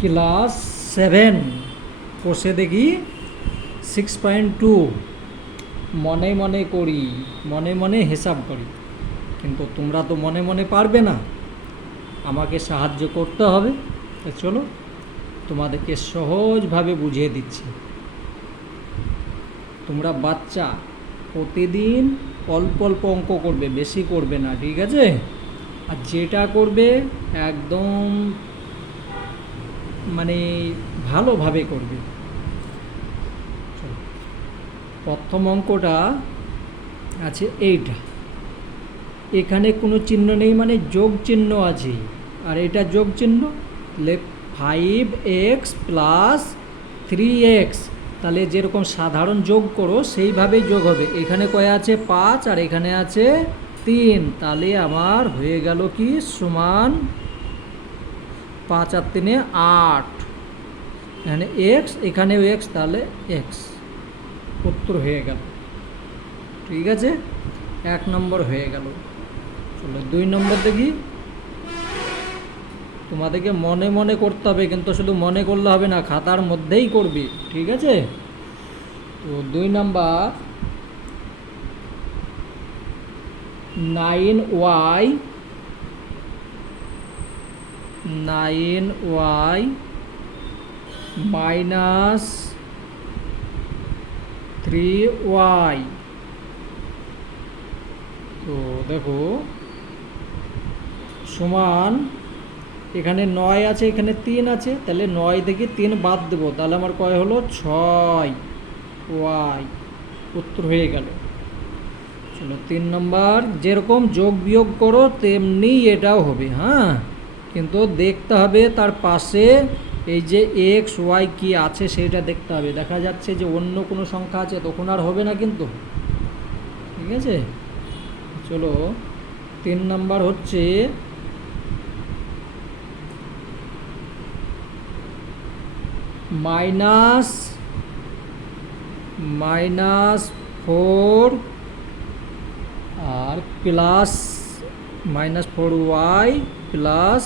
Class 7 কোষে দেখি 6.2 মনে মনে করি, মনে মনে হিসাব করি। কিন্তু তোমরা তো মনে মনে পারবে না, আমাকে সাহায্য করতে হবে। তো চলো তোমাদেরকে সহজভাবে বুঝিয়ে দিচ্ছি। তোমরা বাচ্চা, প্রতিদিন অল্প অল্প অঙ্ক করবে, বেশি করবে না, ঠিক আছে? আর যেটা করবে একদম মানে ভালোভাবে করবে। প্রথম অঙ্কটা আছে এইটা, এখানে কোনো চিহ্ন নেই, মানে যোগ চিহ্ন আছে, আর এটা যোগ চিহ্ন। তাহলে 5x প্লাস 3x, তাহলে যেরকম সাধারণ যোগ করো সেইভাবেই যোগ হবে। এখানে কয় আছে? 5, আর এখানে আছে 3, তাহলে আমার হয়ে গেল কি সমান 5 আর 3 8। এখানে এক্স, এখানেও এক্স, তাহলে এক্স উত্তর হয়ে গেল। ঠিক আছে, 1 নম্বর হয়ে গেল। চলো 2 নম্বর দেখি। তোমাদেরকে মনে মনে করতে হবে, কিন্তু শুধু মনে করলে হবে না, খাতার মধ্যেই করবে, ঠিক আছে? তো 2 নাম্বার 9y মাইনাস 3y। তো দেখো সমান, এখানে 9 আছে, এখানে 3 আছে, তাহলে 9 থেকে 3 বাদ দেবো, তাহলে আমার কয় হলো 6y, উত্তর হয়ে গেল। চলো 3 নম্বর, যেরকম যোগ বিয়োগ করো তেমনি এটাও হবে, হ্যাঁ, কিন্তু দেখতে হবে তার পাশে এই যে এক্স ওয়াই কী আছে সেটা দেখতে হবে। দেখা যাচ্ছে যে অন্য কোনো সংখ্যা আছে, তখন আর হবে না কিন্তু, ঠিক আছে? চলো 3 নাম্বার হচ্ছে -4 আর প্লাস -4y প্লাস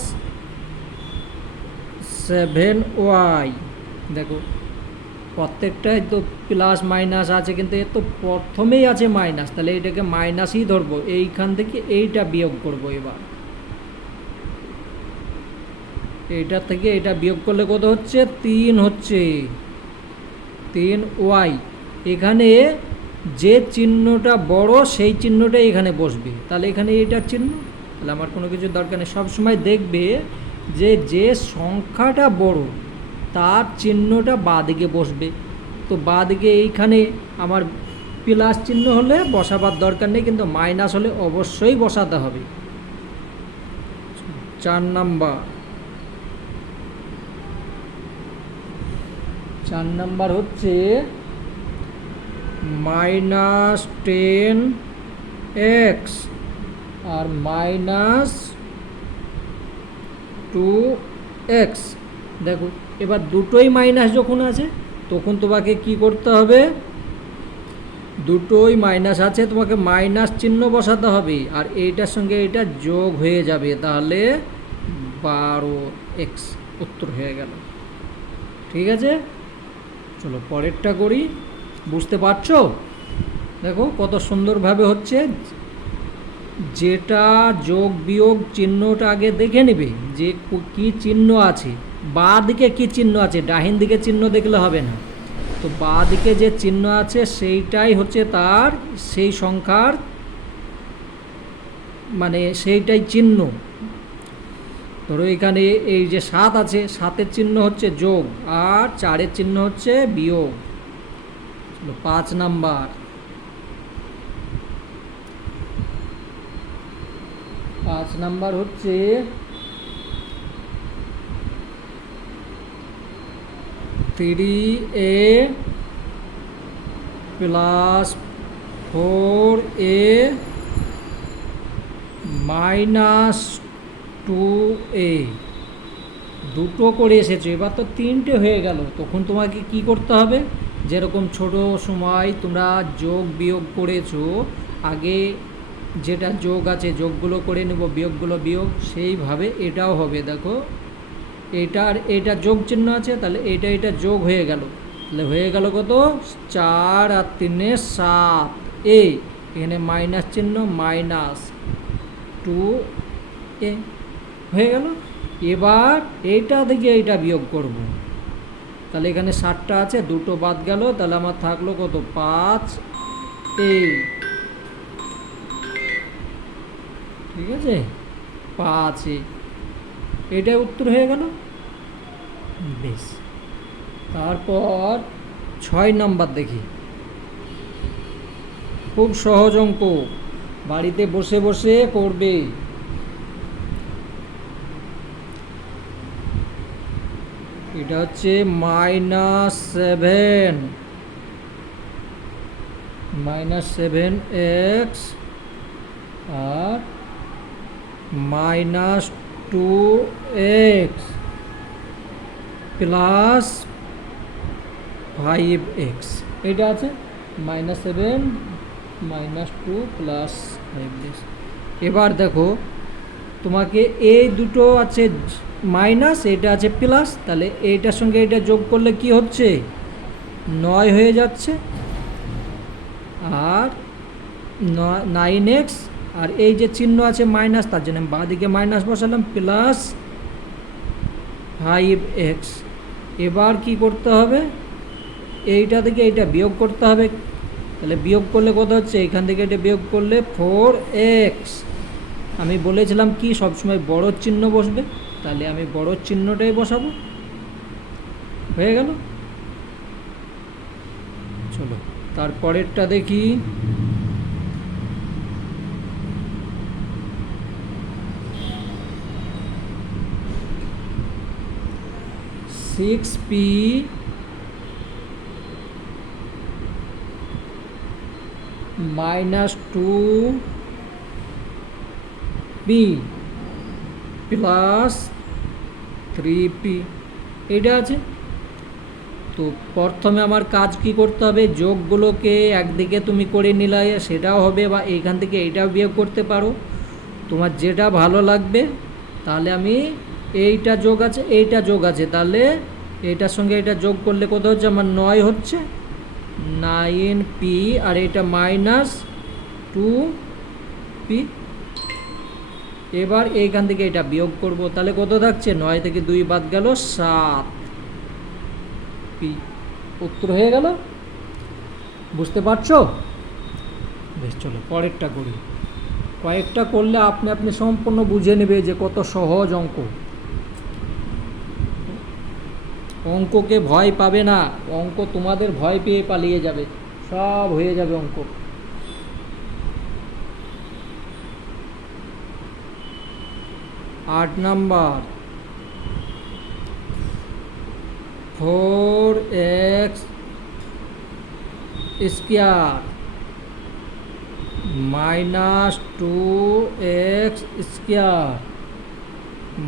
7y। দেখো প্রত্যেকটাই তো প্লাস মাইনাস আছে, কিন্তু এর তো প্রথমেই আছে মাইনাস, তাহলে এটাকে মাইনাসই ধরবো। এইখান থেকে এইটা বিয়োগ করব। এবার এইটা থেকে এটা বিয়োগ করলে কত হচ্ছে? 3 হচ্ছে, 3y। এখানে যে চিহ্নটা বড় সেই চিহ্নটাই এখানে বসবে, তাহলে এখানে এইটার চিহ্ন, তাহলে আমার কোনো কিছু দরকার নেই। সবসময় দেখবে যে যে সংখ্যাটা বড় তার চিহ্নটা বাঁদিকে বসবে। তো বাঁদিকে এইখানে আমার প্লাস চিহ্ন হলে বসাবার দরকার নেই, কিন্তু মাইনাস হলে অবশ্যই বসাতে হবে। 4 নাম্বার হচ্ছে -10x আর -2x। দেখো এবার দুটোই মাইনাস যখন আছে তখন তোমাকে কি করতে হবে? দুটোই মাইনাস আছে, তোমাকে মাইনাস চিহ্ন বসাতে হবে, আর এইটার সঙ্গে এটা যোগ হয়ে যাবে, তাহলে 12x উত্তর হয়ে গেল। ঠিক আছে, চলো পরেরটা করি। বুঝতে পারছো? দেখো কত সুন্দরভাবে হচ্ছে। যেটা যোগ বিয়োগ চিহ্নটা আগে দেখে নেবে যে কী চিহ্ন আছে, বাঁ দিকে কী চিহ্ন আছে, ডাহিন দিকে চিহ্ন দেখলে হবে না। তো বাঁ দিকে যে চিহ্ন আছে সেইটাই হচ্ছে তার সেই সংখ্যার, মানে সেইটাই চিহ্ন। ধরো এখানে এই যে 7 আছে, 7-এর চিহ্ন হচ্ছে যোগ, আর 4-এর চিহ্ন হচ্ছে বিয়োগ। 5 নাম্বার হচ্ছে 3a plus 4a minus 2a। দুটো করে এসেছে, এবার তো 3টে হয়ে গেল। তখন তোমাকে কি করতে হবে? যেরকম ছোট সময় তোমরা যোগ বিয়োগ করেছো, আগে যেটা যোগ আছে যোগগুলো করে নেব, বিয়োগগুলো বিয়োগ, সেইভাবে এটাও হবে। দেখো এটা আর এটা যোগ চিহ্ন আছে, তাহলে এটা যোগ হয়ে গেল, তাহলে হয়ে গেল কত 4 আর 3 7, এখানে মাইনাস চিহ্ন -2a হয়ে গেল। এবার এইটা থেকে এইটা বিয়োগ করব, তাহলে এখানে 7টা আছে, 2টো বাদ গেল, তাহলে আমার থাকলো কত 5a, ঠিক আছে 5a, এটাই উত্তর হয়ে গেল। বেশ, তারপর 6 নাম্বার দেখি, খুব সহজ অঙ্ক, বাড়িতে বসে বসে করবে। এটা হচ্ছে -7x আর -2x প্লাস 5x, এটা আছে -7 -2 প্লাস 5x। এবার দেখো তোমাকে এই দুটো আছে মাইনাস, এটা আছে প্লাস, তাহলে এইটার সঙ্গে এটা যোগ করলে কি হচ্ছে 9 হয়ে যাচ্ছে, আর 9x, আর এই যে চিহ্ন আছে মাইনাস, তার জন্য বাঁ দিকে মাইনাস বসালাম, প্লাস 5x। এবার কি করতে হবে, এইটা থেকে এইটা বিয়োগ করতে হবে, তাহলে বিয়োগ করলে কত হচ্ছে, এখান থেকে এটা বিয়োগ করলে 4x। আমি বলেছিলাম কি সবসময় বড় চিহ্ন বসবে, তাহলে আমি বড় চিহ্নটাই বসাবো, হয়ে গেল। চলো তারপরেরটা দেখি, (6p -2p প্লাস 3p) এটা আছে। তো প্রথমে আমার কাজ কি করতে হবে, যোগগুলোকে একদিকে তুমি করে নিলে সেটাও হবে, বা এইখান থেকে এইটাও বিয়োগ করতে পারো, তোমার যেটা ভালো লাগবে। তাহলে আমি এইটা যোগ আছে, এইটা যোগ আছে, তাহলে এইটার সঙ্গে এটা যোগ করলে কত হচ্ছে আমার 9 হচ্ছে, 9p, আর এটা -2p। এবার এইখান থেকে এটা বিয়োগ করব, তাহলে কত থাকছে 9 থেকে 2 বাদ গেল 7p, উত্তর হয়ে গেল। বুঝতে পারছো? বেশ, চলো পরেরটা করি। কয়েকটা করলে আপনি আপনি সম্পূর্ণ বুঝে নেবে যে কত সহজ অঙ্ক। অঙ্ককে ভয় পাবে না, অঙ্ক তোমাদের ভয় পেয়ে পালিয়ে যাবে, সব হয়ে যাবে অঙ্ক। আট number, 4x square -2x square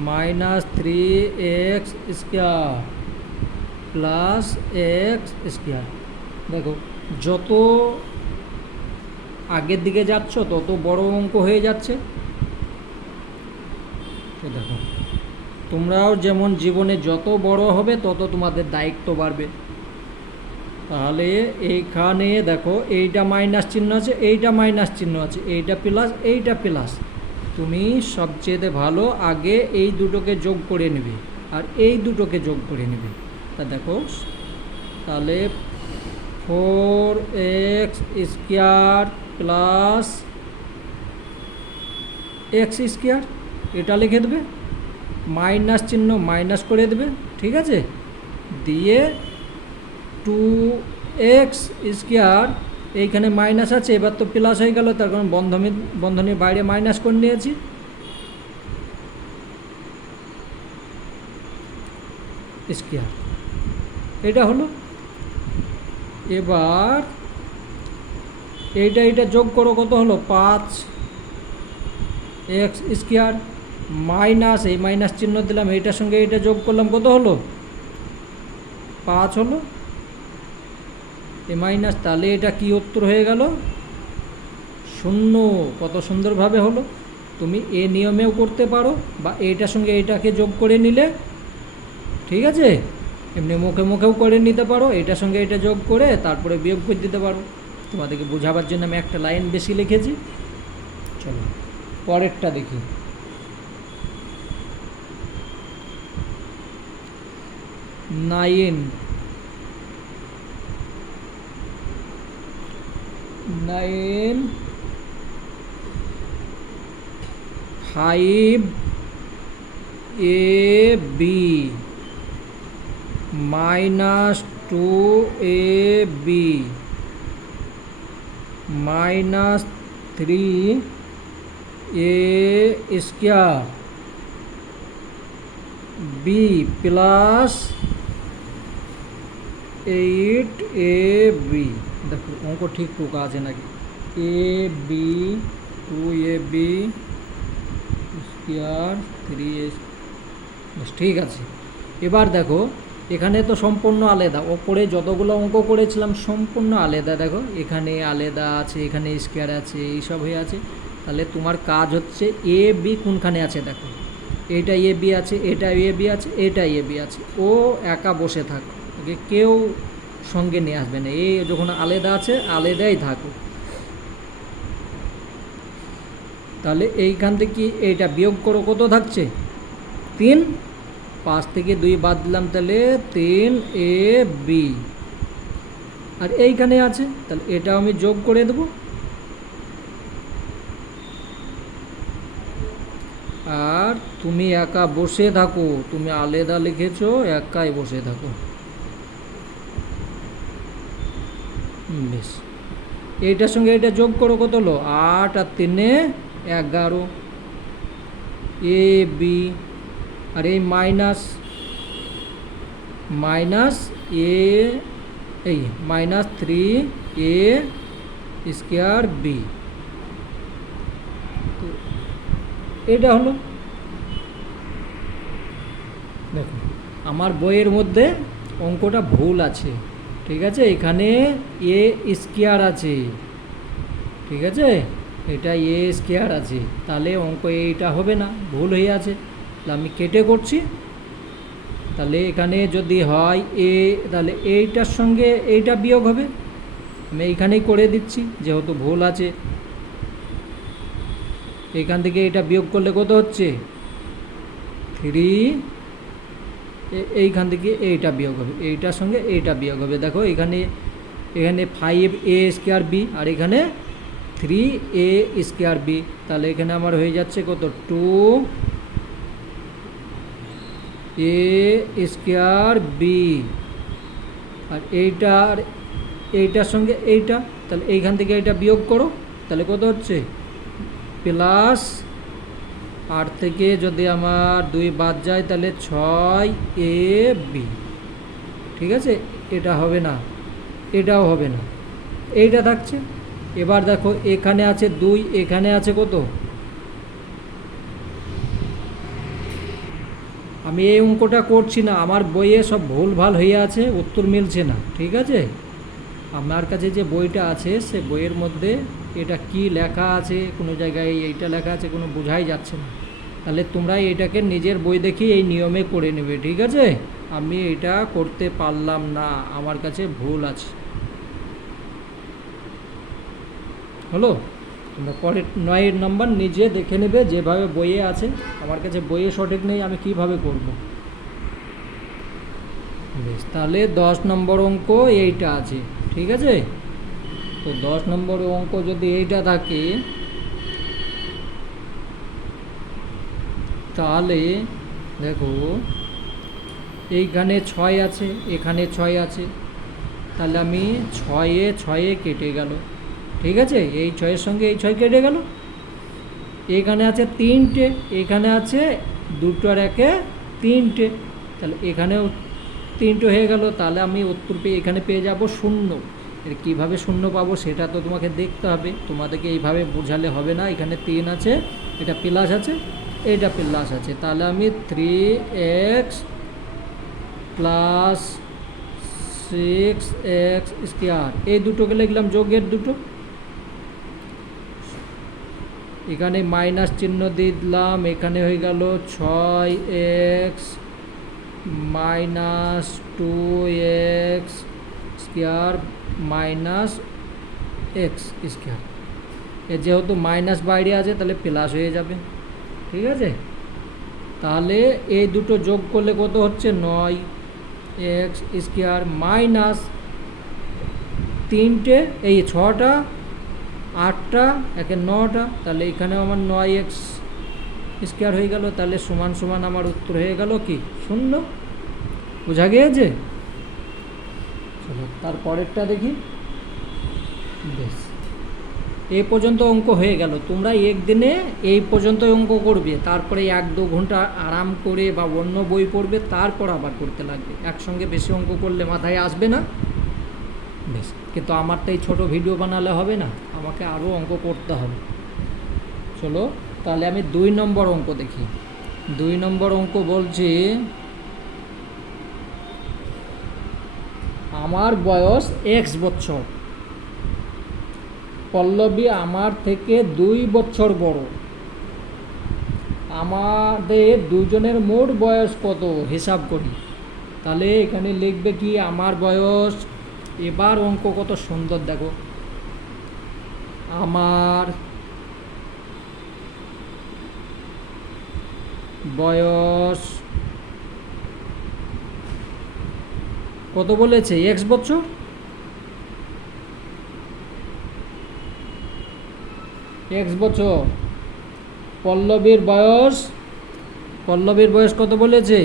-3x square plus x square. দেখো যত আগের দিকে যাচ্ছ তত বড় অঙ্ক হয়ে যাচ্ছে। তো দেখো তোমরাও যেমন জীবনে যত বড় হবে তত তোমাদের দায়িত্ব বাড়বে। তাহলে এইখানে দেখো এইটা মাইনাস চিহ্ন আছে, এইটা মাইনাস চিহ্ন আছে, এইটা প্লাস, এইটা প্লাস। তুমি সবচেয়ে ভালো আগে এই দুটোকে যোগ করে নেবে আর এই দুটোকে যোগ করে নেবে। তা দেখো তাহলে 4x square plus x square, এটা লিখে দেবে, মাইনাস চিহ্ন মাইনাস করে দেবে, ঠিক আছে, দিয়ে 2x স্কোয়ার, এইখানে মাইনাস আছে, এবার তো প্লাস হয়ে গেল, তার কারণ বন্ধনীর বাইরে মাইনাস করে নিয়েছি, স্কোয়ার, এটা হলো। এবার এইটা যোগ করো, কত হলো 5x স্কোয়ার মাইনাস, এই মাইনাস চিহ্ন দিলাম, এইটার সঙ্গে এইটা যোগ করলাম, কত হলো 5 হলো, এই মাইনাস, তাহলে এটা কি উত্তর হয়ে গেল 0। কত সুন্দরভাবে হলো। তুমি এ নিয়মেও করতে পারো, বা এইটার সঙ্গে এইটাকে যোগ করে নিলে ঠিক আছে, এমনি মুখে মুখেও করে নিতে পারো, এটার সঙ্গে এটা যোগ করে তারপরে বিয়োগ করে দিতে পারো। তোমাদেরকে বোঝাবার জন্য আমি একটা লাইন বেশি লিখেছি। চলো পরেরটা দেখি। 9 5ab minus 2ab minus 3a square b plus 8ab। দেখো অঙ্ক ঠিক টোকা আছে নাকি? ab 2ab স্কোয়ার 3a, ঠিক আছে। এবার দেখো এখানে তো সম্পূর্ণ আলাদা, ওপরে যতগুলো অঙ্ক করেছিলাম সম্পূর্ণ আলাদা। দেখো এখানে আলাদা আছে, এখানে স্কোয়ার আছে, এইসব হয়ে আছে। তাহলে তোমার কাজ হচ্ছে এ বি কোনখানে আছে দেখো, এটা এ বি আছে, এটা এ বি আছে, এটা এ বি আছে, ও একা বসে থাকো, ওকে কেউ সঙ্গে নিয়ে আসবে না। এই যখন আলাদা আছে আলাদাই থাকো। তাহলে এইখান থেকে এইটা বিয়োগ করো, কত থাকছে 3, 5 থেকে 2 বাদ দিলাম, তাহলে 3ab। আর এইখানে আছে তাহলে এটাও আমি যোগ করে দেব। আর তুমি একা বসে থাকো, তুমি আলাদা লিখেছো, একাই বসে থাকো। বেশ, এইটার সঙ্গে এটা যোগ করো, কত হলো 8 আর 3 11 এ বি। আর এই মাইনাস এ, এই মাইনাস 3a স্কোয়ার বি, এটা হলো। দেখো আমার বইয়ের মধ্যে অঙ্কটা ভুল আছে, ঠিক আছে, এখানে এ স্কোয়ার আছে, ঠিক আছে, এটা এ স্কোয়ার আছে, তাহলে অঙ্ক এইটা হবে না, ভুল হয়ে আছে। তাহলে আমি কেটে করছি। তাহলে এখানে যদি হয় এ, তাহলে এইটার সঙ্গে এইটা বিয়োগ হবে, আমি এইখানেই করে দিচ্ছি যেহেতু ভুল আছে। এইখান থেকে এটা বিয়োগ করলে কত হচ্ছে 3, এইখান থেকে এইটা বিয়োগ হবে, এইটার সঙ্গে এইটা বিয়োগ হবে। দেখো এখানে 5a স্কোয়ার বি, আর এখানে 3a স্কোয়ার বি, তাহলে এখানে আমার হয়ে যাচ্ছে কত 2a স্কোয়ার বি। আর এইটার সঙ্গে এইটা, তাহলে এইখান থেকে এইটা বিয়োগ করো, তাহলে কত হচ্ছে প্লাস 8 থেকে যদি আমার 2 বাদ যায় তাহলে 6ab, ঠিক আছে। এটা হবে না, এটাও হবে না, এইটা থাকছে। এবার দেখো এখানে আছে 2, এখানে আছে কত, আমি এই অঙ্কটা করছি না, আমার বইয়ে সব ভুলভাল হয়ে আছে, উত্তর মিলছে না, ঠিক আছে। আমার কাছে যে বইটা আছে সে বইয়ের মধ্যে এটা কি লেখা আছে, কোনো জায়গায় এইটা লেখা আছে, কোনো বোঝাই যাচ্ছে না। তাহলে তোমরা এটাকে নিজের বই দেখি এই নিয়মে করে নেবে, ঠিক আছে। আমি এটা করতে পারলাম না, আমার কাছে ভুল আছে, হলো। তোমরা পরের 9 নম্বর নিজে দেখে নেবে যেভাবে বইয়ে আছে, আমার কাছে বইয়ে সঠিক নেই, আমি কিভাবে করব। বেশ, তাহলে 10 নম্বর অঙ্ক এইটা আছে, ঠিক আছে। তো 10 নম্বর অঙ্ক যদি এইটা থাকে তাহলে দেখো এইখানে 6 আছে, এখানে 6 আছে, তাহলে আমি 6 কেটে গেল, ঠিক আছে। এই 6-এর সঙ্গে এই 6 কেটে গেল। এখানে আছে 3টে, এখানে আছে 2 আর 1 3টে, তাহলে এখানেও 3টে হয়ে গেল। তাহলে আমি উত্তর এখানে পেয়ে যাব 0। এর কীভাবে 0 পাবো সেটা তো তোমাকে দেখতে হবে, তোমাদেরকে এইভাবে বোঝালে হবে না। এখানে 3 আছে, এটা প্লাস আছে, এটা প্লাস আছে, তাহলে আমি 3x প্লাস 6x স্কোয়ার, এই দুটোকে লিখলাম যোগের দুটো। এখানে মাইনাস চিহ্ন দিয়ে দিলাম, এখানে হয়ে গেল 6x minus 2x square minus x square. এ যেহেতু মাইনাস বাইরে আছে তাহলে প্লাস হয়ে যাবে, ঠিক আছে। তাহলে এই দুটো যোগ করলে কত হচ্ছে, 9x স্কোয়ার মাইনাস 3টে, এই 6টা 8টা, একে 9টা, তাহলে এখানেও আমার 9x স্কোয়ার হয়ে গেল। তাহলে সমান সমান আমার উত্তর হয়ে গেল কি 0। বোঝা গিয়েছে? চলো তারপরেরটা দেখি। বেশ, এই পর্যন্ত অঙ্ক হয়ে গেল। তোমরা একদিনে এই পর্যন্ত অঙ্ক করবে, তারপরে 1-2 ঘন্টা আরাম করে বা অন্য বই পড়বে, তারপর আবার করতে লাগবে। একসঙ্গে বেশি অঙ্ক করলে মাথায় আসবে না। বেশ, কিন্তু আমার তো এই ছোটো ভিডিও বানালে হবে না, আমাকে আরও অঙ্ক করতে হবে। চলো তাহলে আমি 2 নম্বর অঙ্ক দেখি। 2 নম্বর অঙ্ক বলছি, আমার বয়স x বছর, পল্লবী আমার থেকে 2 বছর বড়, আমাদের দুজনের মোট বয়স কত হিসাব করি। তাহলে এখানে লিখবে কি আমার বয়স। এবার অঙ্ক কত সুন্দর দেখো, আমার বয়স কত বলেছে, x বছর, x বছর। পল্লবীর বয়স কত বলেছে,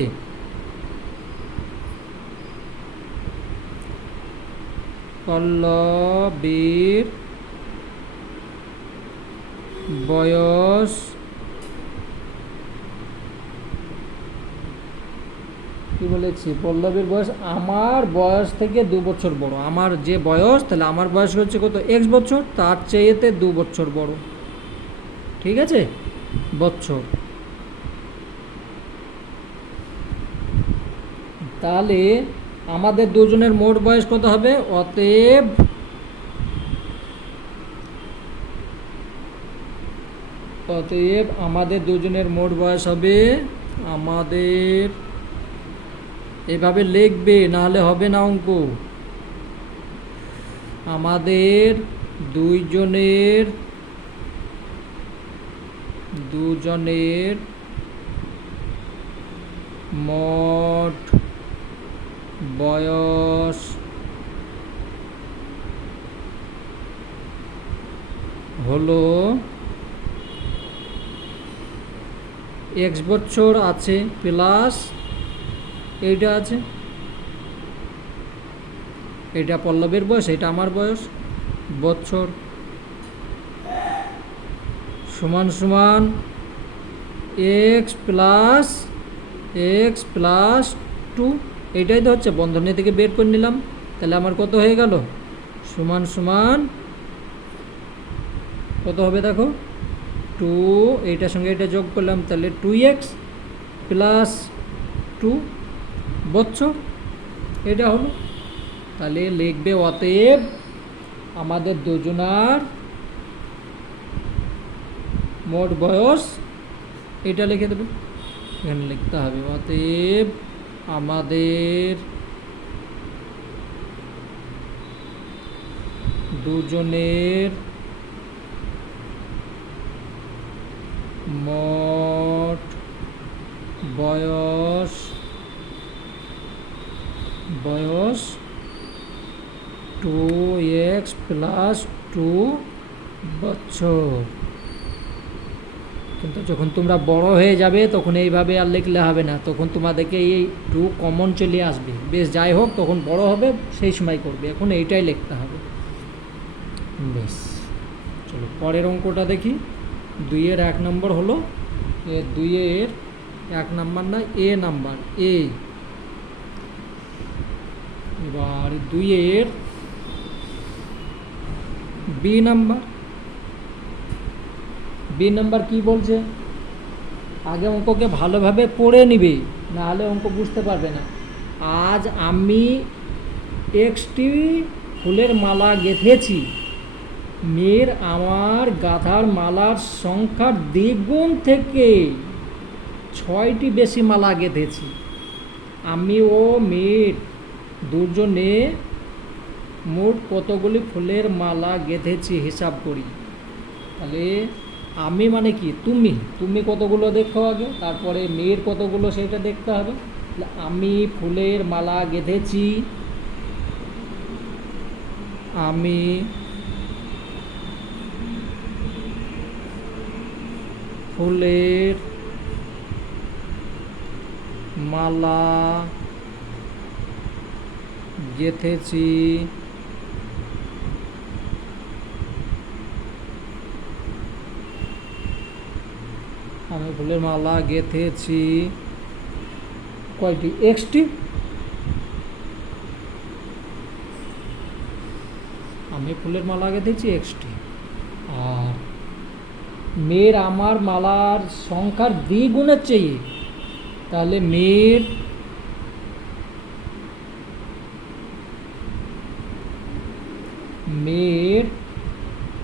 পল্লবীর বয়স কি বলেছি, পল্লবীর বয়স আমার বয়স থেকে 2 বছর বড়। আমার যে বয়স, তাহলে আমার বয়স হচ্ছে কত, x বছর, তার চেয়েতে 2 বছর বড়, ঠিক আছে, বছর। তাহলে আমাদের দুজনের মোট বয়স কত হবে, অতএব আমাদের দুজনের মোট বয়স হবে, আমাদের এভাবে লিখবে, নাহলে হবে না অঙ্ক। আমাদের দুজনের মোট বয়স হলো x বছর আছে প্লাস এইটা আছে, এটা পল্লবীর বয়স, এটা আমার বয়স, বছর, সমান সমান x প্লাস 2। এইটাই তো হচ্ছে, বন্ধনী থেকে বের করে নিলাম। তাহলে আমার কত হয়ে গেল, সমান সমান কত হবে দেখো, 2, এইটার সঙ্গে এটা যোগ করলাম, তাহলে 2x প্লাস 2 বছর, এটা হলো। তাহলে লিখবে অতএব আমাদের দুজনার মোট বয়স, এটা লিখে দেবে, এখানে লিখতে হবে অতএব আমাদের দুজনের মোট বয়স 2x প্লাস 2 বছর। কিন্তু যখন তোমরা বড় হয়ে যাবে তখন এইভাবে আর লিখলে হবে না, তখন তোমাদেরকে এই 2 কমন চলে আসবে। বেশ, যাই হোক, তখন বড় হবে সেই সময় করবে, এখন এইটাই লিখতে হবে। বেশ, চলো পরের অঙ্কটা দেখি। 2-এর 1 নম্বর হলো, 2-এর 1 নাম্বার না, এ নাম্বার, এ। এবার 2-এর বি নাম্বার কি বলছে, আগে অঙ্ককে ভালোভাবে পড়ে নিবে, নাহলে অঙ্ক বুঝতে পারবে না। আজ আমি 1টি ফুলের মালা গেঁথেছি, মেয়ের আমার গাঁথার মালার সংখ্যার দ্বিগুণ থেকে 6টি বেশি মালা গেঁথেছি। আমি ও মেয়ের দুজনে মোট কতগুলি ফুলের মালা গেঁথেছি হিসাব করি। তাহলে আমি মানে কি, তুমি তুমি কতগুলো দেখো আগে, তারপরে মেয়ের কতগুলো সেটা দেখতে হবে। তাহলে আমি ফুলের মালা গেঁথেছি, আমি ফুলের মালা গেঁথেছি, আমি ফুলের মালা গেঁথেছি কয়টি, এক্সটি। আমি ফুলের মালা গেঁথেছি এক্সটি। আর মেয়ের আমার মালার সংখ্যার দ্বিগুণের চেয়ে, তাহলে মেয়ের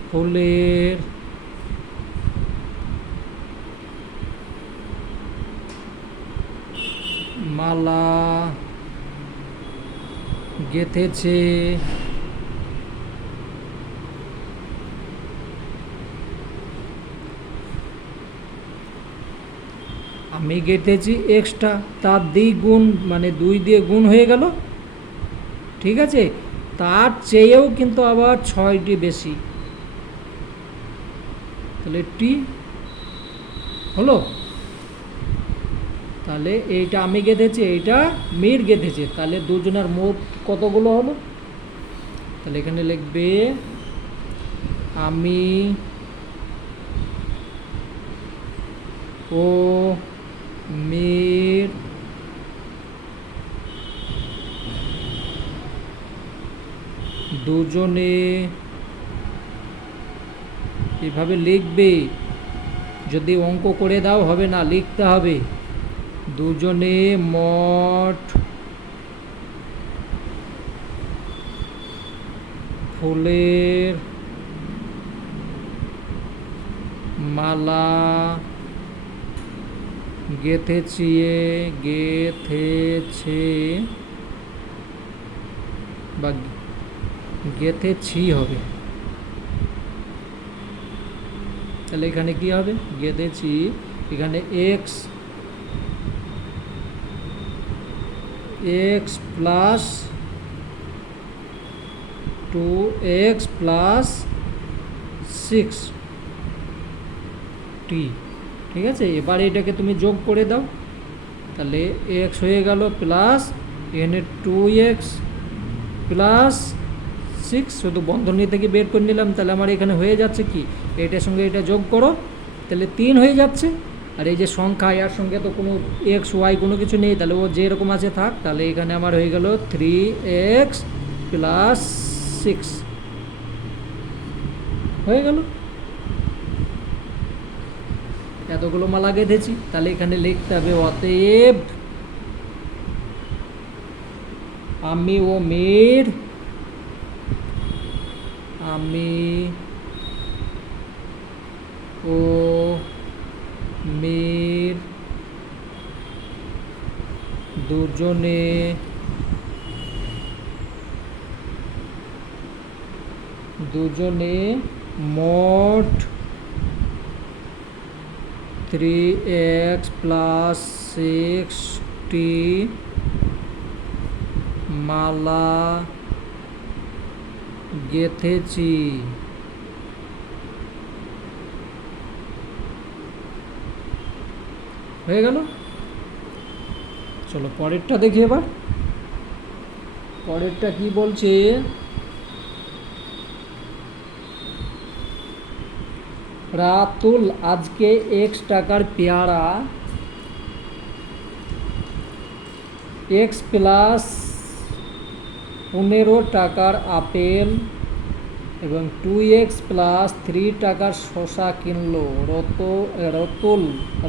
ফুলের মালা গেঁথেছে আমি গেঁথেছি এক্সট্রা, তার দ্বিগুণ মানে 2 দিয়ে গুণ হয়ে গেল, ঠিক আছে। তার চেয়েও কিন্তু আবার 6টি বেশি, তাহলে টি হলো। তাহলে এইটা আমি গেঁথেছি, এইটা মেয়ের গেঁথেছে, তাহলে দুজনের মোট কতগুলো হলো। তাহলে এখানে লিখবে আমি ও মেয়ের দুজনে, এভাবে লিখবে, যদি অঙ্ক করে দাও হবে না, লিখতে হবে। দুজনে মোট ফুলের মালা গেঁথেছে বা গেঁথেছি হবে। তাহলে এখানে কি হবে, গেঁথেছি, এখানে x plus 2x plus 6t, ঠিক আছে। এবার এটাকে তুমি যোগ করে দাও, তাহলে এক্স হয়ে গেল প্লাস এখানে 2x প্লাস 6, শুধু বন্ধনী থেকে বের করে নিলাম, তাহলে আমার এখানে হয়ে যাচ্ছে কি, এটার সঙ্গে এটা যোগ করো, তাহলে 3 হয়ে যাচ্ছে। আর এই যে সংখ্যা, এর সঙ্গে তো কোনো এক্স ওয়াই কোনো কিছু নেই, তাহলে ও যেরকম আছে থাক। তাহলে এখানে আমার হয়ে গেল 3x প্লাস 6 হয়ে গেল। এতগুলো মালা গেঁথেছি, তাহলে এখানে লিখতে হবে অতএব আমি ও মেয়ের দুজনে মোট 3x প্লাস 6t মালা গেঁথেছি। হয়ে গেল। চলো পরেরটা দেখি। এবার পরেরটা কি বলছে, রাতুল আজকে x টাকার পেয়ারা x প্লাস 15 টাকার আপেল এবং 2x প্লাস 3 টাকার শসা কিনলো।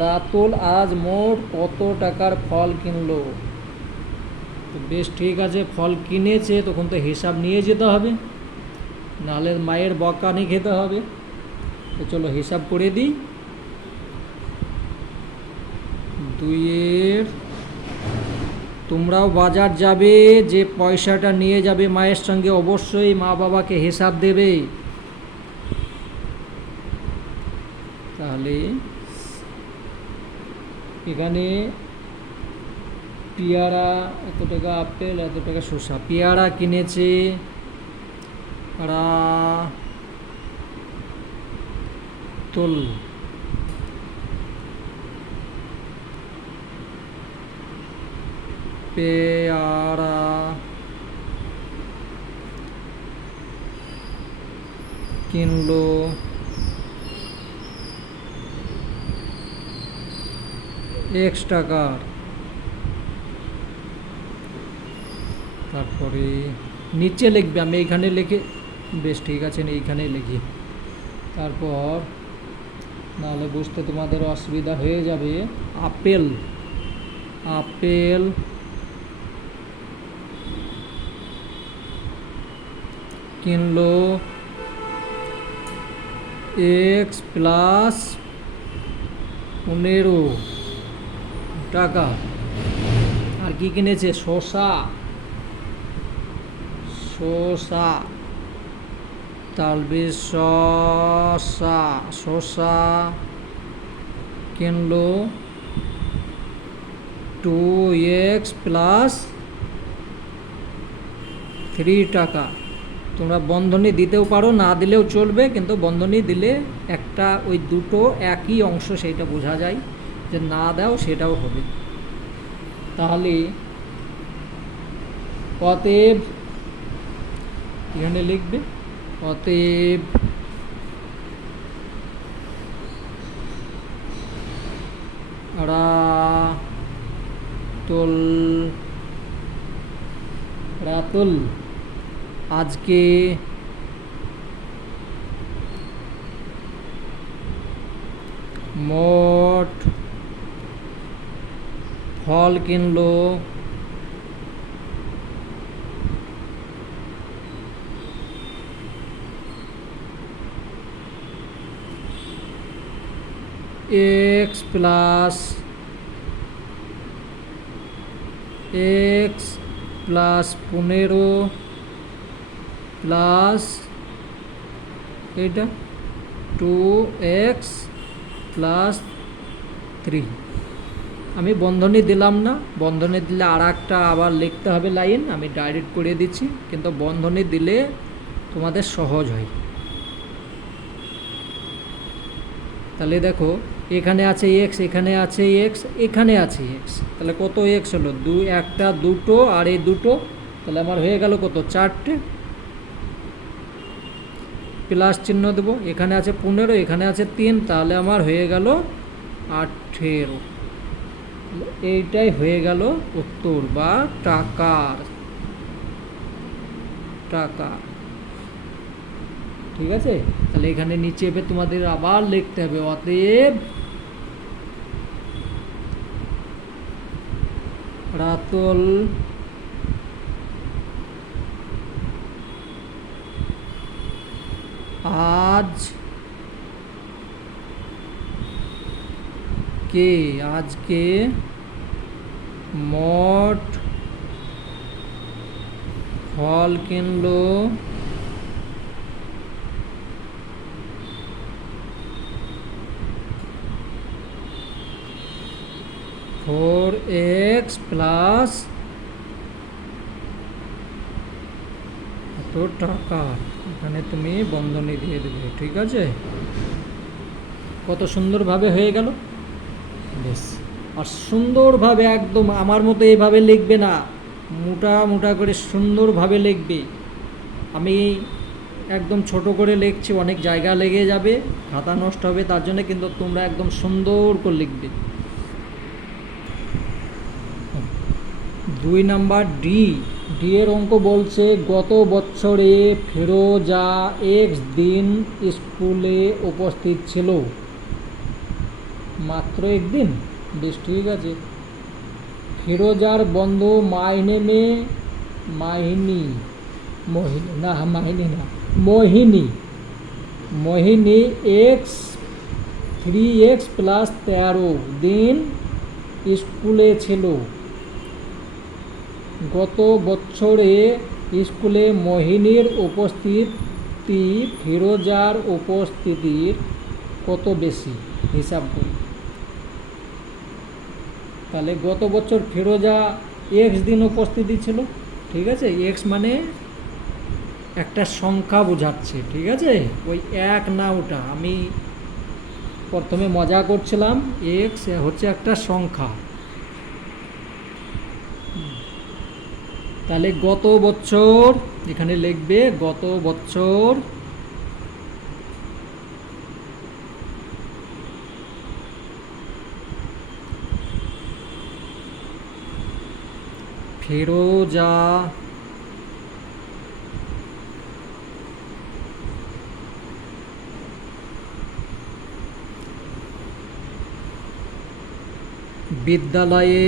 রাতুল আজ মোট কত টাকার ফল কিনলো। তো বেশ, ঠিক আছে, ফল কিনেছে, তখন তো হিসাব নিয়ে যেতে হবে, নাহলে মায়ের বকানি খেতে হবে। তো চলো হিসাব করে দিই। 2 তোমরাও বাজার যাবে, যে পয়সাটা নিয়ে যাবে মায়ের সঙ্গে অবশ্যই মা বাবাকে হিসাব দেবে। তাহলে এখানে পেয়ারা এত টাকা, আপেল এত টাকা, শসা, পেয়ারা কিনেছে রাতুল, পেয়ারা কিনলো x টাকার। তারপরে নিচে লিখবে, আমি এইখানে লিখে, বেশ ঠিক আছে এইখানে লিখি, তারপর নাহলে বুঝতে তোমাদের অসুবিধা হয়ে যাবে। আপেল, আপেল কিনলো x প্লাস 15 টাকা। আর কি কিনেছে? শসা, শসা, তালবি শসা, শসা কিনলো 2x প্লাস 3 টাকা। তোমরা বন্ধনী দিতেও পারো, না দিলেও চলবে, কিন্তু বন্ধনী দিলে একটা ওই দুটো একই অংশ সেইটা বোঝা যায়, যে না দাও সেটাও হবে। তাহলে অতএব এখানে লিখবে, অতএব রাতুল, রাতুল আজকে মোট ফল কিনলো x প্লাস 15 প্লাস এটা 2x প্লাস 3। আমি বন্ধনী দিলাম না, বন্ধনী দিলে আর একটা আবার লিখতে হবে লাইন, আমি ডাইরেক্ট করে দিচ্ছি, কিন্তু বন্ধনী দিলে তোমাদের সহজ হয়। তাহলে দেখো এখানে আছে x, এখানে আছে x, এখানে আছে x, তাহলে কত x হলো? একটা, দুটো আর এই দুটো, তাহলে আমার হয়ে গেল কত? 4টে। প্লাস চিহ্ন দেবো, এখানে আছে 15, এখানে আছে 3, তাহলে আমার হয়ে গেল 18। এইটাই হয়ে গেল উত্তর বা টাকার, টাকা। ঠিক আছে, তাহলে এখানে নিচে তোমাদের আবার লিখতে হবে, অতএব রাতুল আজকে মোট ফল কিনলো 4x প্লাস এত টাকা। এখানে তুমি বন্ধনী দিয়ে দেবে, ঠিক আছে? কত সুন্দরভাবে হয়ে গেল, বেশ। আর সুন্দরভাবে একদম আমার মতো এইভাবে লিখবে না, মোটা মোটা করে সুন্দরভাবে লিখবে। আমি একদম ছোট করে লিখছি, অনেক জায়গা লেগে যাবে, খাতা নষ্ট হবে, তার জন্য কিন্তু তোমরা একদম সুন্দর করে লিখবে। 2 নাম্বার ডি, ডি এর অঙ্ক বলছে গত বছরে ফিরোজা x দিন স্কুলে উপস্থিত ছিল, মাত্র একদিন, বেশ ঠিক আছে। ফিরোজার বন্ধু মোহিনী x 3x প্লাস 13 দিন স্কুলে ছিল, গত বছরে স্কুলে মোহিনীর উপস্থিতি ফিরোজার উপস্থিতির কত বেশি, হিসাব করি। তাহলে গত বছর ফিরোজা এক্স দিন উপস্থিতি ছিল, ঠিক আছে। এক্স মানে একটা সংখ্যা বোঝাচ্ছে, ঠিক আছে। ওই এক না, ওটা আমি প্রথমে মজা করছিলাম, এক্স হচ্ছে একটা সংখ্যা। তাহলে গত বছর এখানে লিখবে গত বছর ফিরোজা বিদ্যালয়ে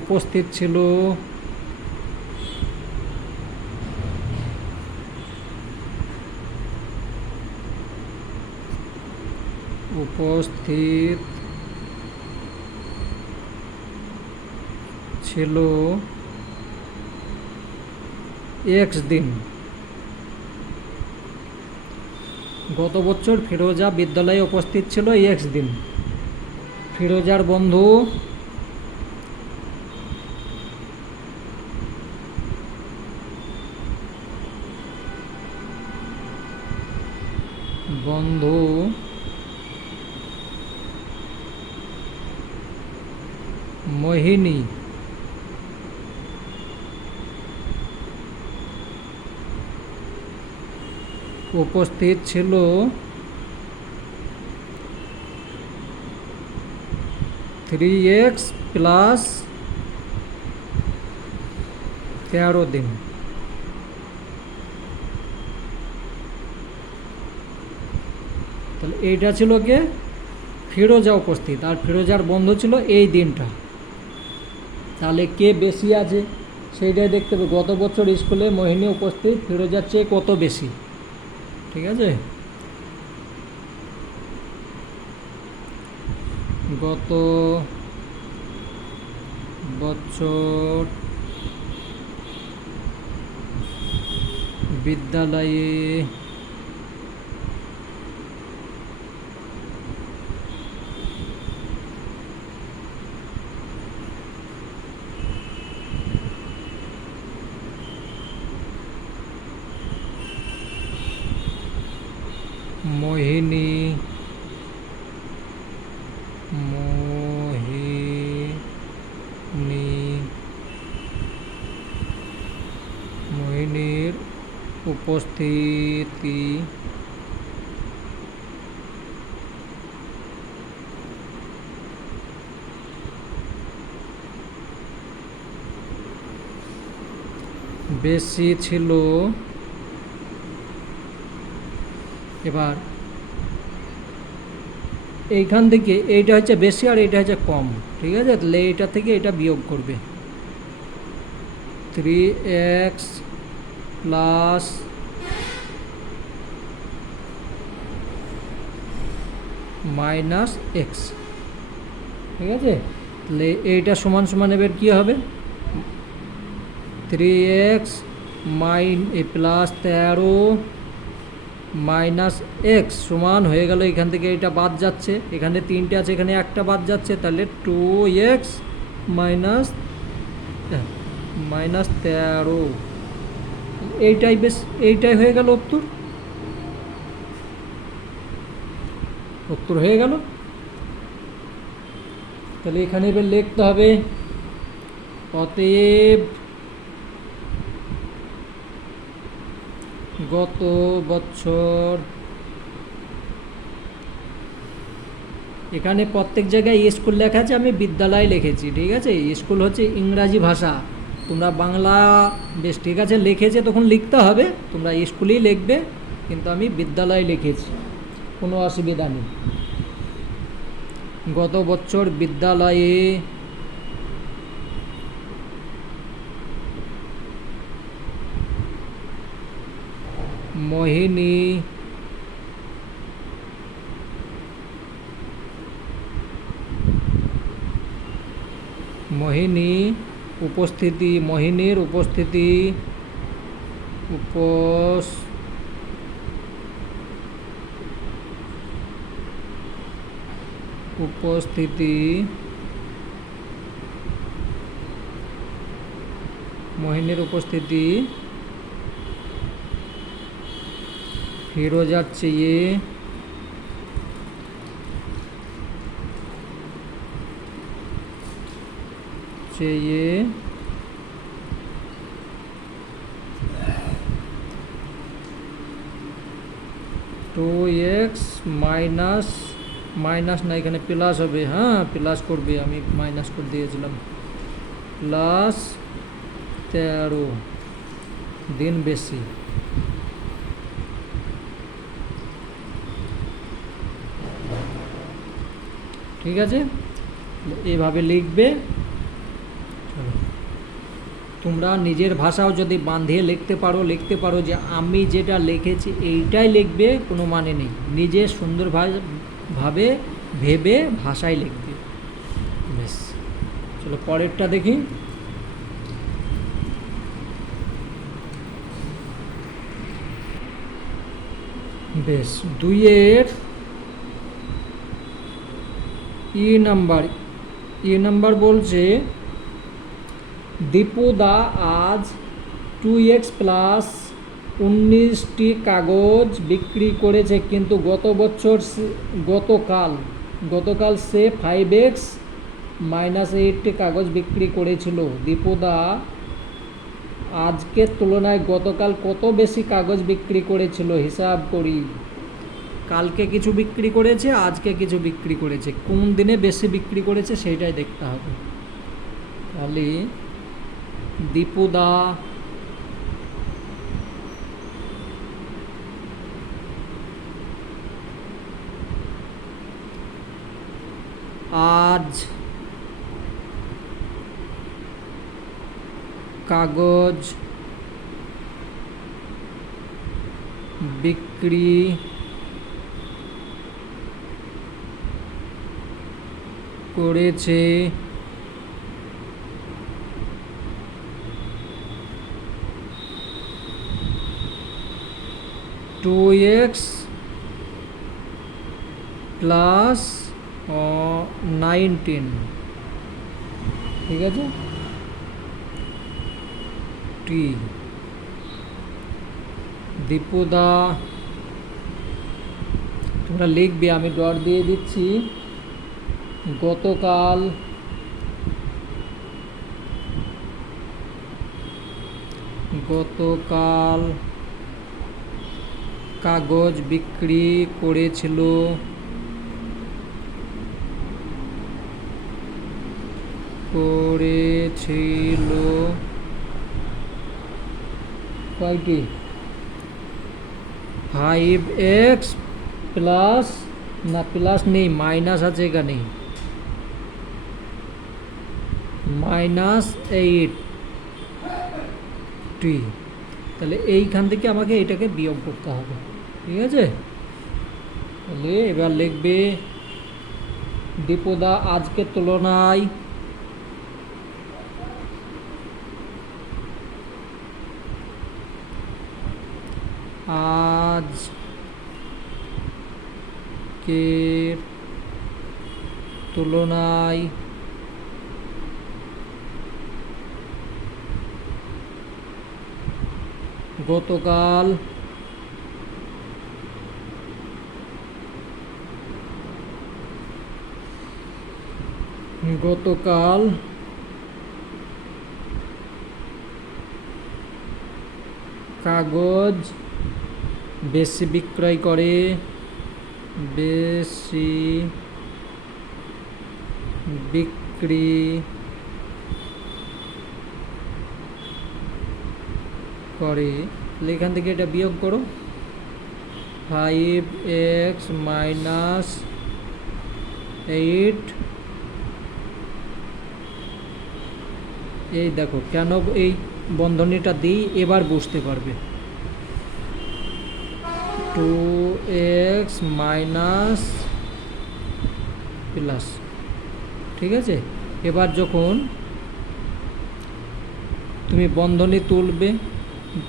উপস্থিত ছিল উপস্থিত ছিল এক্স দিন। গত বছর ফিরোজা বিদ্যালয়ে উপস্থিত ছিল এক্স দিন। ফিরোজার বন্ধু বন্ধু মোহিনী উপস্থিত ছিল 3x প্লাস 13 দিন। তাহলে এইটা ছিল কে, ফিরোজা উপস্থিত, আর ফিরোজার বন্ধু ছিল এই দিনটা। তাহলে কে বেশি আছে সেইটাই দেখতে হবে। গত বছর স্কুলে মোহিনী উপস্থিত ফিরোজার চেয়ে কত বেশি, ঠিক আছে। গত বছর বিদ্যালয়ে মোহিনী মোহিনীর উপস্থিতি বেশি ছিল। এবার এইখান থেকে এইটা হচ্ছে বেশি আর এইটা হচ্ছে কম, ঠিক আছে। তাহলে এইটা থেকে এটা বিয়োগ করবে, 3x প্লাস মাইনাস এক্স, ঠিক আছে। তাহলে এইটা সমান সমান এবার কী হবে, 3x প্লাস 13 মাইনাস এক্স সমান হয়ে গেল। এখান থেকে এটা বাদ যাচ্ছে, এখানে 3টে আছে, এখানে একটা বাদ যাচ্ছে, তাহলে 2x মাইনাস 13। এইটাই এইটাই হয়ে গেল উত্তর। হয়ে গেল। তাহলে এখানে এবার লিখতে হবে, অতএব গত বছর, এখানে প্রত্যেক জায়গায় স্কুল লেখা আছে, আমি বিদ্যালয় লিখেছি, ঠিক আছে। স্কুল হচ্ছে ইংরাজি ভাষা, তোমরা বাংলা বেশ ঠিক আছে লিখেছে, তখন লিখতে হবে, তোমরা স্কুলেই লিখবে, কিন্তু আমি বিদ্যালয় লিখেছি, কোনো অসুবিধা নেই। গত বছর বিদ্যালয়ে মোহিনী, মোহিনী উপস্থিতি, মোহিনীর উপস্থিতি, উপস্থিতি, মোহিনীর উপস্থিতি ফিরোজার চেয়ে চেয়ে 2x মাইনাস, মাইনাস না এখানে প্লাস হবে, হ্যাঁ প্লাস করবে, আমি মাইনাস করে দিয়েছিলাম, প্লাস 13 দিন বেশি। ঠিক আছে, এভাবে লিখবে। তোমরা নিজের ভাষাও যদি বাঁধিয়ে লিখতে পারো যে আমি যেটা লিখেছি এইটাই লিখবে, কোনো মানে নেই, নিজে সুন্দরভাবে ভেবে ভাষায় লিখবে। বেশ, চলো পরেরটা দেখি। বেশ, 2-এর ই নাম্বার বলছে দীপুদা আজ 2x প্লাস 19টি কাগজ বিক্রি করেছে, কিন্তু গতকাল সে 5x মাইনাস 8টি কাগজ বিক্রি করেছিল। দীপুদা আজকের তুলনায় গতকাল কত বেশি কাগজ বিক্রি করেছিল, হিসাব করি। কালকে কিছু বিক্রি করেছে, আজকে কিছু বিক্রি করেছে, কোন দিনে বেশি বিক্রি করেছে সেইটাই দেখতে হবে। তাহলে দীপুদা আজ কাগজ বিক্রি করেছে 2x প্লাস 19। ঠিক আছে, টি দীপুদা, তোমরা লিখবে, আমি ডট দিয়ে দিচ্ছি। গতকাল কাগজ বিক্রি করেছিল কয়টি? 5x প্লাস, না প্লাস নেই, মাইনাস আছে এখানে, -8টি। তাহলে এইখান থেকে আমাকে এটাকে বিয়োগ করতে হবে। ঠিক আছে, তাহলে এবার লিখবে দীপুদা আজকের তুলনায় আজকের তুলনায় গতকাল কাগজ বেশি বিক্রয় করে, বেশি বিক্রি করে। এখান থেকে এটা বিয়োগ করো, 5x মাইনাস 8। এই দেখো কেন এই বন্ধনীটা দিই, এবার বুঝতে পারবে। 2x মাইনাস প্লাস, ঠিক আছে। এবার যখন তুমি বন্ধনী তুলবে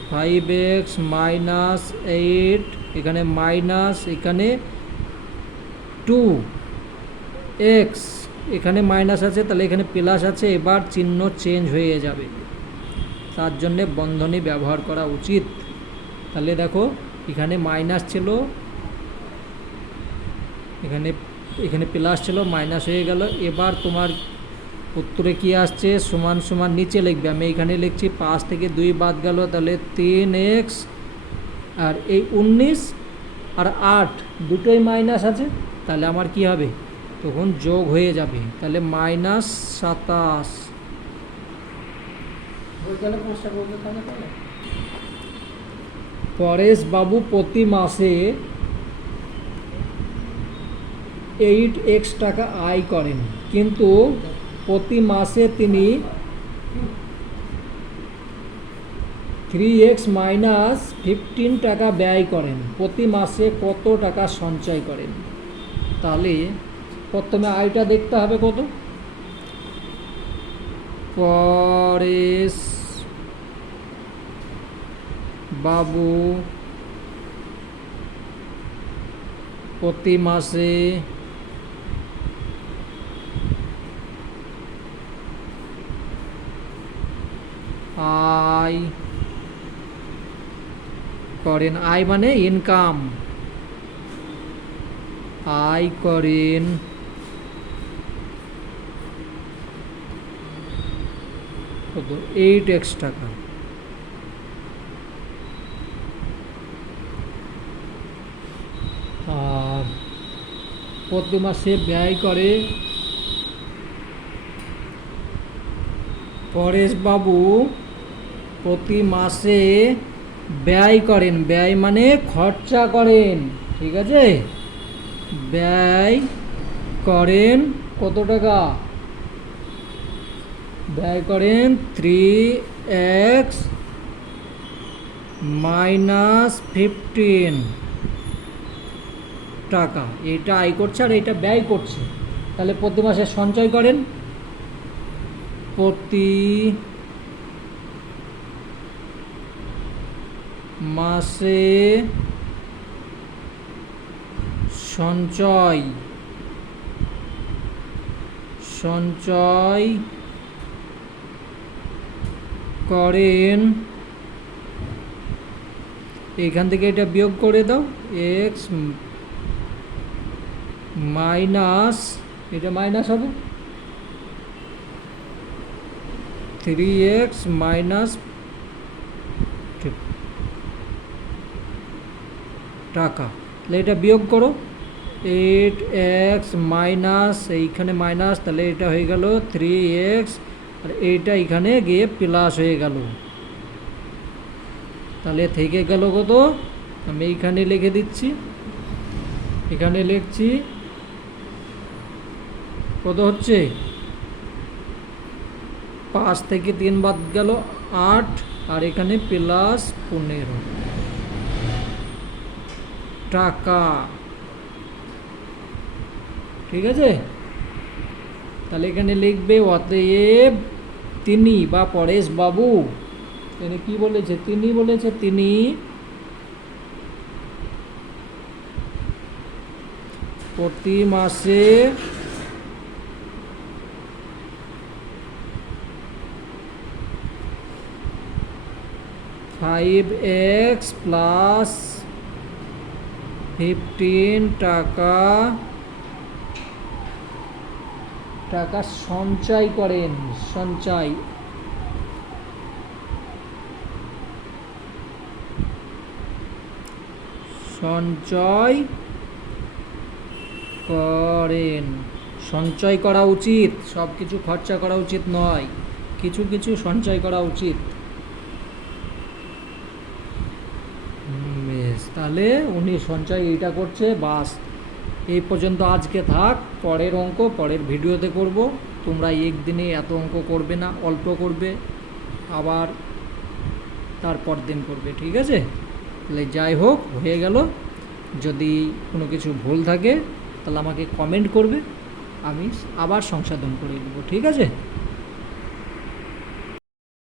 5x মাইনাস 8, এখানে মাইনাস, এখানে 2x, এখানে মাইনাস আছে, তাহলে এখানে প্লাস আছে, এবার চিহ্ন চেঞ্জ হয়ে যাবে, তার জন্যে বন্ধনী ব্যবহার করা উচিত। তাহলে দেখো এখানে মাইনাস ছিল, এখানে এখানে প্লাস ছিল, মাইনাস হয়ে গেল। এবার তোমার উত্তরে কি আসছে, সমান সমান নিচে লিখবে, আমি এখানে লিখছি 5 থেকে 2 বাদ গেল, তাহলে 3x, আর এই 19 আর 8 দুটোই মাইনাস আছে, তাহলে আমার কি হবে, তখন যোগ হয়ে যাবে, তাহলে মাইনাস 27। পরেশ বাবু প্রতি মাসে 8x টাকা আয় করেন, কিন্তু প্রতি মাসে তিনি 3x মাইনাস 15 টাকা ব্যয় করেন, প্রতি মাসে কত টাকা সঞ্চয় করেন? তাহলে প্রথমে আয়টা দেখতে হবে কত। পরেশ বাবু প্রতি মাসে আয় করেন, আয় মানে ইনকাম, আয় করেন 8x টাকা। আর প্রতি মাসে ব্যয় করে, পরেশবাবু প্রতি মাসে ব্যয় করেন, ব্যয় মানে খরচা করেন, ঠিক আছে, ব্যয় করেন কত টাকা, ব্যয় করেন 3x মাইনাস 15 টাকা, এটা আয় করছে আর এটা ব্যয় করছে, তাহলে প্রতি মাসে সঞ্চয় করেন, প্রতি মাসে সঞ্চয় করেন, এখান থেকে এটা বিয়োগ করে দাও, x মাইনাস, এটা মাইনাস হবে 3x মাইনাস টাকা, তাহলে এটা বিয়োগ করো, 8x মাইনাস, এইখানে মাইনাস, তাহলে এটা হয়ে গেল 3x, আর এইটা এখানে গিয়ে প্লাস হয়ে গেল, তাহলে থেকে গেল কত, আমি এইখানে লিখে দিচ্ছি, এখানে লিখছি কত হচ্ছে, 5 থেকে 3 বাদ গেল 8, আর এখানে প্লাস 15 টাকা, ঠিক আছে। তাহলে এখানে লিখবে অতএব তিনি বা পরেশ বাবু, তিনি কি বলেছে, তিনি বলেছে তিনি প্রতি মাসে 5x প্লাস 15 টাকা সঞ্চয় করেন, সঞ্চয় করেন, সঞ্চয় করা উচিত, সব কিছু খরচা করা উচিত নয়, কিছু কিছু সঞ্চয় করা উচিত। তাহলে উনি সঞ্চয় এইটা করছে, বাস এই পর্যন্ত আজকে থাক, পরের অঙ্ক পরের ভিডিওতে করব, তোমরা একদিনে এত অঙ্ক করবে না, অল্প করবে, আবার তারপর দিন করবে, ঠিক আছে। তাহলে যাই হোক, হয়ে গেল। যদি কোনো কিছু ভুল থাকে তাহলে আমাকে কমেন্ট করবে, আমি আবার সংশোধন করে দেবো, ঠিক আছে।